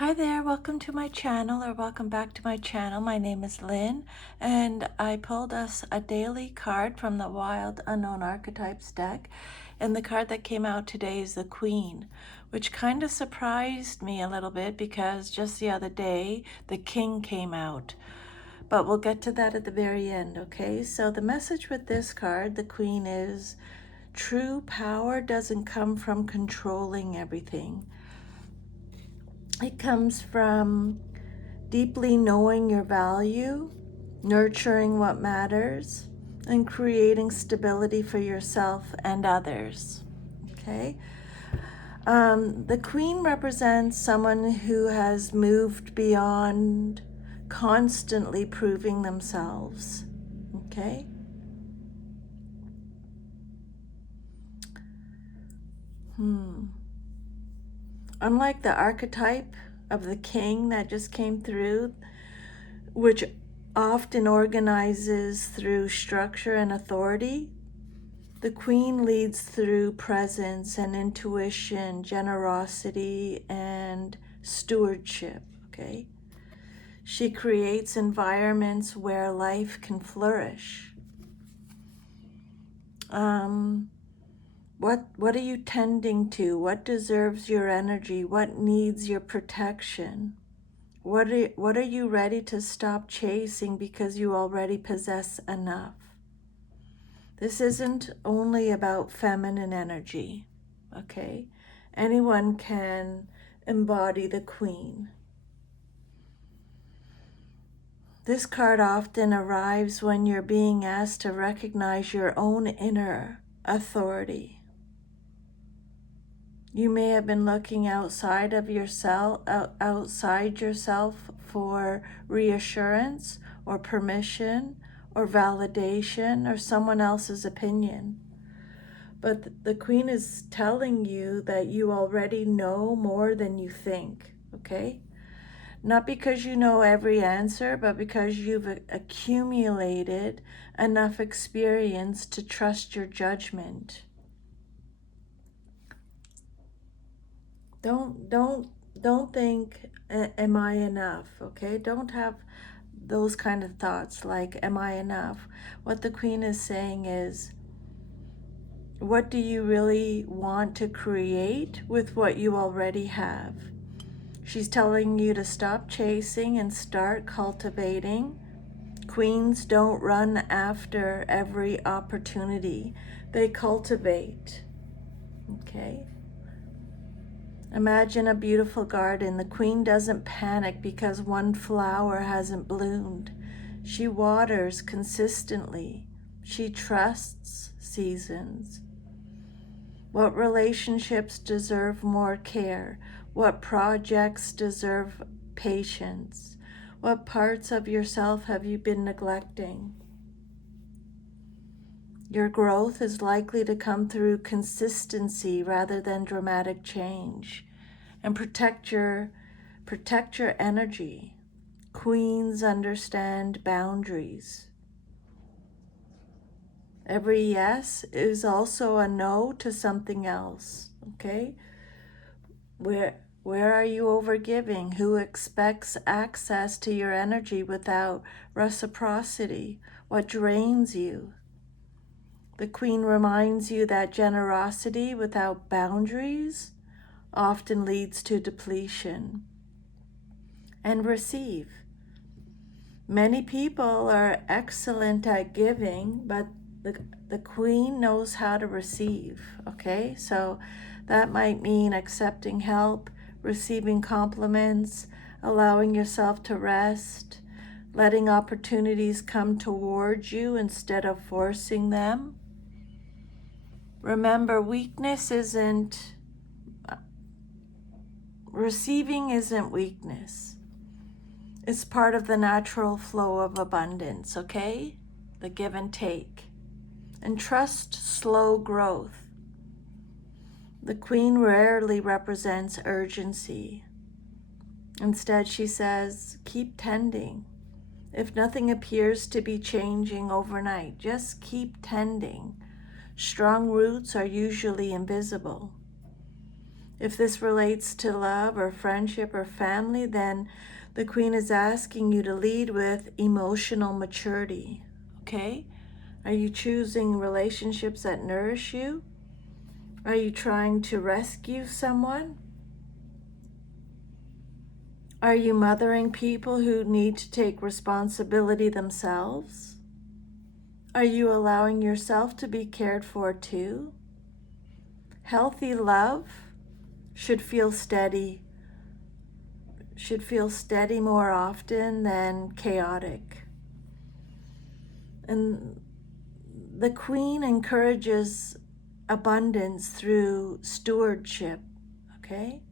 Hi there, welcome to my channel, or welcome back to my channel. My name is Lynn, and I pulled us a daily card from the Wild Unknown Archetypes deck, and the card that came out today is the Queen, which kind of surprised me a little bit because just the other day the King came out. But we'll get to that at the very end, okay? So the message with this card, the Queen, is true power doesn't come from controlling everything. It comes from deeply knowing your value, nurturing what matters, and creating stability for yourself and others. Okay? The Queen represents someone who has moved beyond constantly proving themselves. Okay? Unlike the archetype of the king that just came through, which often organizes through structure and authority, the Queen leads through presence and intuition, generosity, and stewardship, okay? She creates environments where life can flourish. What are you tending to? What deserves your energy? What needs your protection? What are you ready to stop chasing because you already possess enough? This isn't only about feminine energy, okay? Anyone can embody the Queen. This card often arrives when you're being asked to recognize your own inner authority. You may have been looking outside yourself for reassurance or permission or validation or someone else's opinion. But the Queen is telling you that you already know more than you think, okay? Not because you know every answer, but because you've accumulated enough experience to trust your judgment. Don't think, am I enough, okay? Don't have those kind of thoughts like, am I enough? What the Queen is saying is, what do you really want to create with what you already have? She's telling you to stop chasing and start cultivating. Queens don't run after every opportunity. They cultivate, okay? Imagine a beautiful garden. The Queen doesn't panic because one flower hasn't bloomed. She waters consistently. She trusts seasons. What relationships deserve more care? What projects deserve patience? What parts of yourself have you been neglecting? Your growth is likely to come through consistency rather than dramatic change. And protect your energy. Queens understand boundaries. Every yes is also a no to something else, okay? Where are you overgiving? Who expects access to your energy without reciprocity? What drains you? The Queen reminds you that generosity without boundaries often leads to depletion. And receive. Many people are excellent at giving, but the Queen knows how to receive, okay? So that might mean accepting help, receiving compliments, allowing yourself to rest, letting opportunities come towards you instead of forcing them. Remember, receiving isn't weakness. It's part of the natural flow of abundance, okay? The give and take. And trust slow growth. The Queen rarely represents urgency. Instead, she says, keep tending. If nothing appears to be changing overnight, just keep tending. Strong roots are usually invisible. If this relates to love or friendship or family, then the Queen is asking you to lead with emotional maturity, okay? Are you choosing relationships that nourish you? Are you trying to rescue someone? Are you mothering people who need to take responsibility themselves? Are you allowing yourself to be cared for too? Healthy love should feel steady more often than chaotic. And the Queen encourages abundance through stewardship, okay?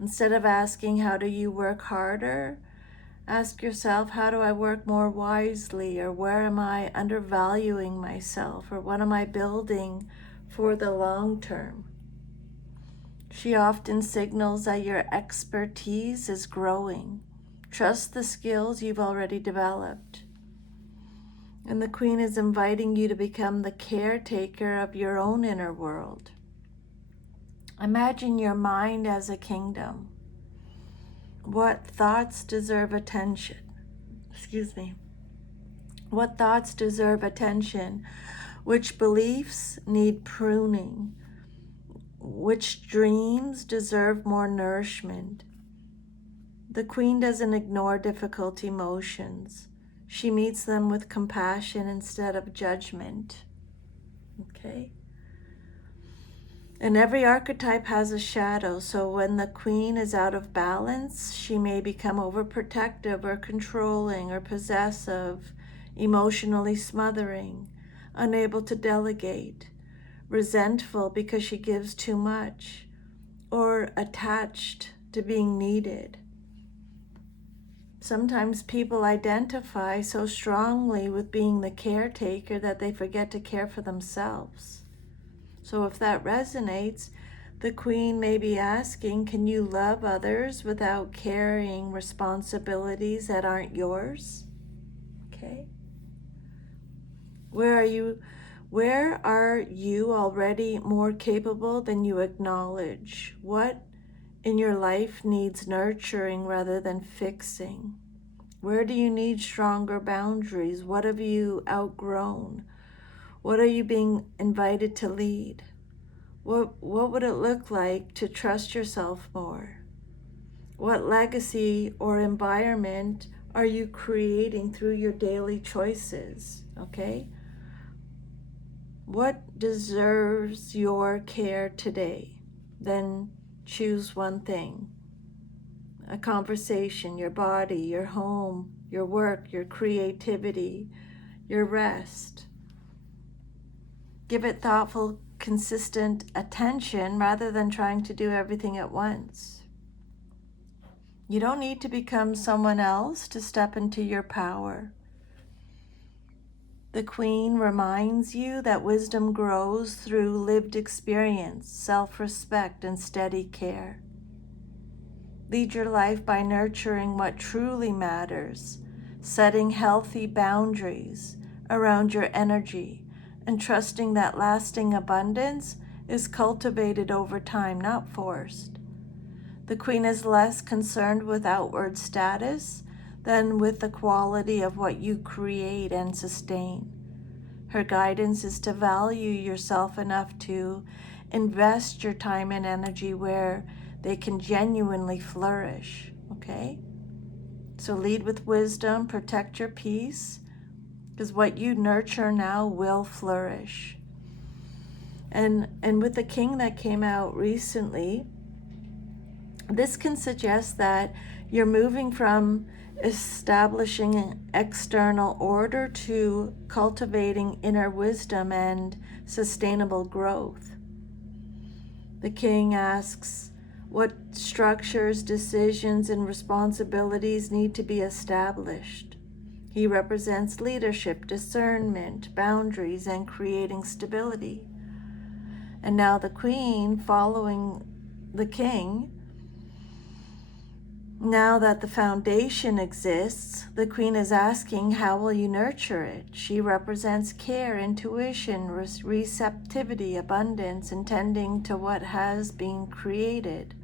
Instead of asking, how do you work harder? Ask yourself, how do I work more wisely? Or where am I undervaluing myself? Or what am I building for the long term? She often signals that your expertise is growing. Trust the skills you've already developed. And the Queen is inviting you to become the caretaker of your own inner world. Imagine your mind as a kingdom. What thoughts deserve attention? What thoughts deserve attention? Which beliefs need pruning? Which dreams deserve more nourishment? The Queen doesn't ignore difficult emotions. She meets them with compassion instead of judgment. Okay? And every archetype has a shadow, so when the Queen is out of balance, she may become overprotective or controlling or possessive, emotionally smothering, unable to delegate, resentful because she gives too much, or attached to being needed. Sometimes people identify so strongly with being the caretaker that they forget to care for themselves. So if that resonates, the Queen may be asking, can you love others without carrying responsibilities that aren't yours? Okay. Where are you already more capable than you acknowledge? What in your life needs nurturing rather than fixing? Where do you need stronger boundaries? What have you outgrown? What are you being invited to lead? What would it look like to trust yourself more? What legacy or environment are you creating through your daily choices? Okay? What deserves your care today? Then choose one thing. A conversation, your body, your home, your work, your creativity, your rest. Give it thoughtful, consistent attention rather than trying to do everything at once. You don't need to become someone else to step into your power. The Queen reminds you that wisdom grows through lived experience, self-respect, and steady care. Lead your life by nurturing what truly matters, setting healthy boundaries around your energy, and trusting that lasting abundance is cultivated over time, not forced. The Queen is less concerned with outward status than with the quality of what you create and sustain. Her guidance is to value yourself enough to invest your time and energy where they can genuinely flourish, okay? So lead with wisdom, protect your peace, because what you nurture now will flourish. And with the King that came out recently, this can suggest that you're moving from establishing an external order to cultivating inner wisdom and sustainable growth. The King asks, what structures, decisions, and responsibilities need to be established? He represents leadership, discernment, boundaries, and creating stability. And now the Queen, following the King, Now that the foundation exists, the Queen is asking, how will you nurture it? She represents care, intuition, receptivity, abundance, and tending to what has been created.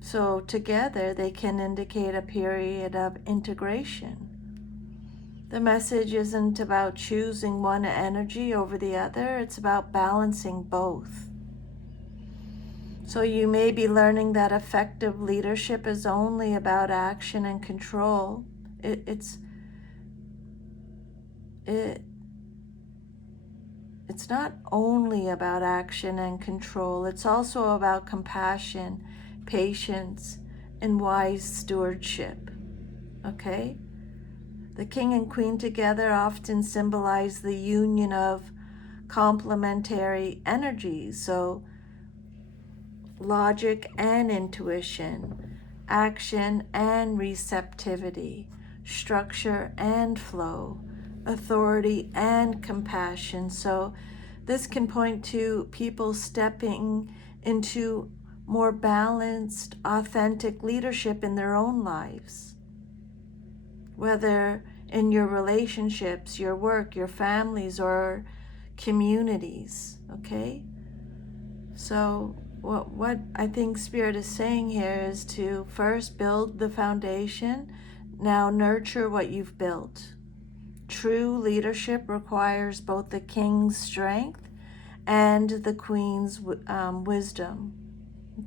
So together they can indicate a period of integration. The message isn't about choosing one energy over the other, it's about balancing both. So you may be learning that effective leadership is only about action and control. It's not only about action and control, it's also about compassion, patience, and wise stewardship. Okay? The king and queen together often symbolize the union of complementary energies. So logic and intuition, action and receptivity, structure and flow, authority and compassion. So this can point to people stepping into more balanced, authentic leadership in their own lives, whether in your relationships, your work, your families, or communities, okay? So what I think Spirit is saying here is to first build the foundation, now nurture what you've built. True leadership requires both the king's strength and the queen's wisdom.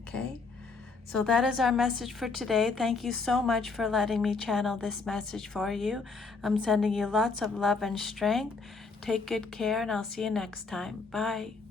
Okay? So that is our message for today. Thank you so much for letting me channel this message for you. I'm sending you lots of love and strength. Take good care, and I'll see you next time. Bye.